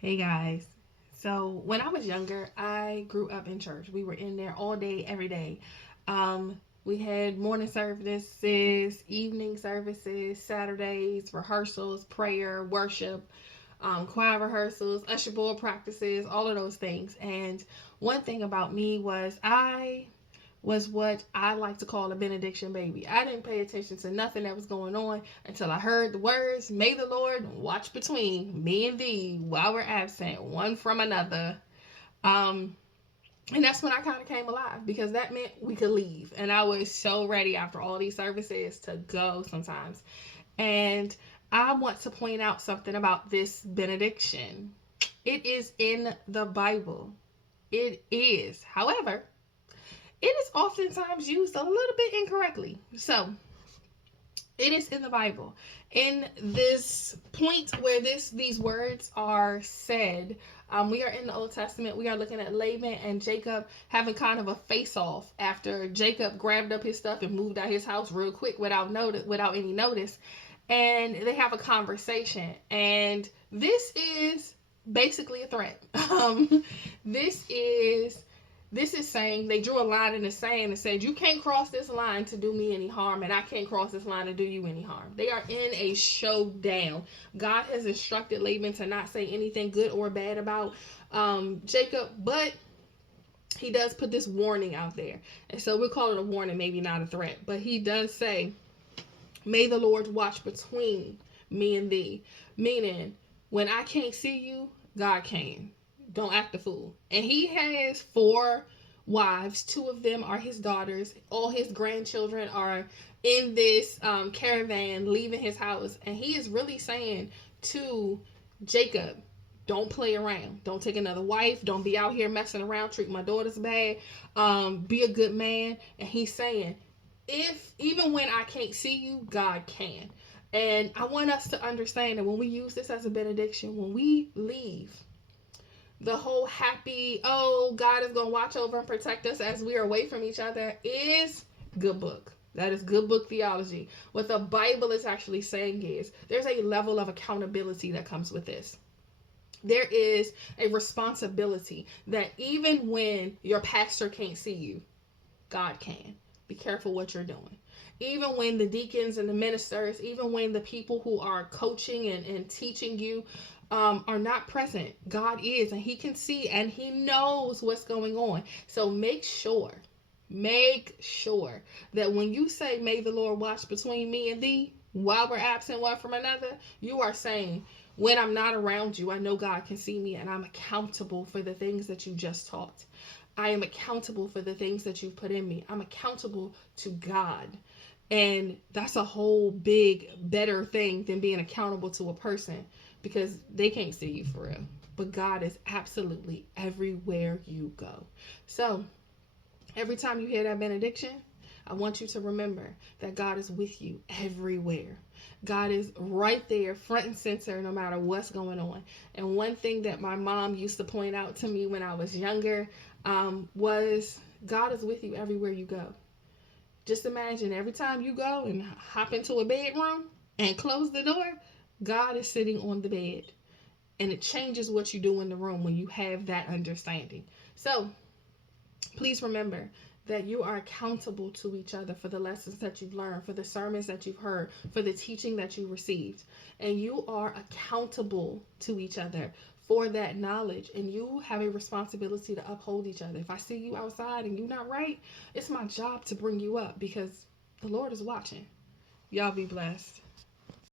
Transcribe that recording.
Hey guys. So when I was younger, I grew up in church. We were in there all day, every day. We had morning services, evening services, Saturdays, rehearsals, prayer, worship, choir rehearsals, usher board practices, all of those things. And one thing about me was I was what I like to call a benediction baby. I didn't pay attention to nothing that was going on until I heard the words, "May the Lord watch between me and thee while we're absent one from another." Um, and that's when I kind of came alive because that meant we could leave. And I was so ready after all these services to go sometimes. And I want to point out something about this benediction. It is in the Bible. It is. However, it is oftentimes used a little bit incorrectly. So it is in the Bible. In this point where these words are said, we are in the Old Testament. We are looking at Laban and Jacob having kind of a face off after Jacob grabbed up his stuff and moved out his house real quick without any notice, and they have a conversation. And this is basically a threat. This is this is saying they drew a line in the sand and said, "You can't cross this line to do me any harm, and I can't cross this line to do you any harm." They are in a showdown. God has instructed Laban to not say anything good or bad about Jacob, but he does put this warning out there. And so we'll call it a warning, maybe not a threat. But he does say, "May the Lord watch between me and thee." Meaning, when I can't see you, God can. Don't act a fool. And he has four wives. Two of them are his daughters. All his grandchildren are in this caravan leaving his house. And he is really saying to Jacob, don't play around. Don't take another wife. Don't be out here messing around, treat my daughters bad. Be a good man. And he's saying, if even when I can't see you, God can. And I want us to understand that when we use this as a benediction, when we leave, the whole happy, oh, God is going to watch over and protect us as we are away from each other is good book. That is good book theology. What the Bible is actually saying is there's a level of accountability that comes with this. There is a responsibility that even when your pastor can't see you, God can. Be careful what you're doing. Even when the deacons and the ministers, even when the people who are coaching and teaching you are not present, God is, and He can see and He knows what's going on. So make sure that when you say, "May the Lord watch between me and thee while we're absent one from another," you are saying, when I'm not around you, I know God can see me and I'm accountable for the things that you just taught. I am accountable for the things that you've put in me. I'm accountable to God. And that's a whole big, better thing than being accountable to a person because they can't see you for real. But God is absolutely everywhere you go. So every time you hear that benediction, I want you to remember that God is with you everywhere. God is right there, front and center, no matter what's going on. And one thing that my mom used to point out to me when I was younger was God is with you everywhere you go. Just imagine every time you go and hop into a bedroom and close the door, God is sitting on the bed. And it changes what you do in the room when you have that understanding. So please remember that you are accountable to each other for the lessons that you've learned, for the sermons that you've heard, for the teaching that you received. And you are accountable to each other for that knowledge. And you have a responsibility to uphold each other. If I see you outside and you're not right, it's my job to bring you up because the Lord is watching. Y'all be blessed.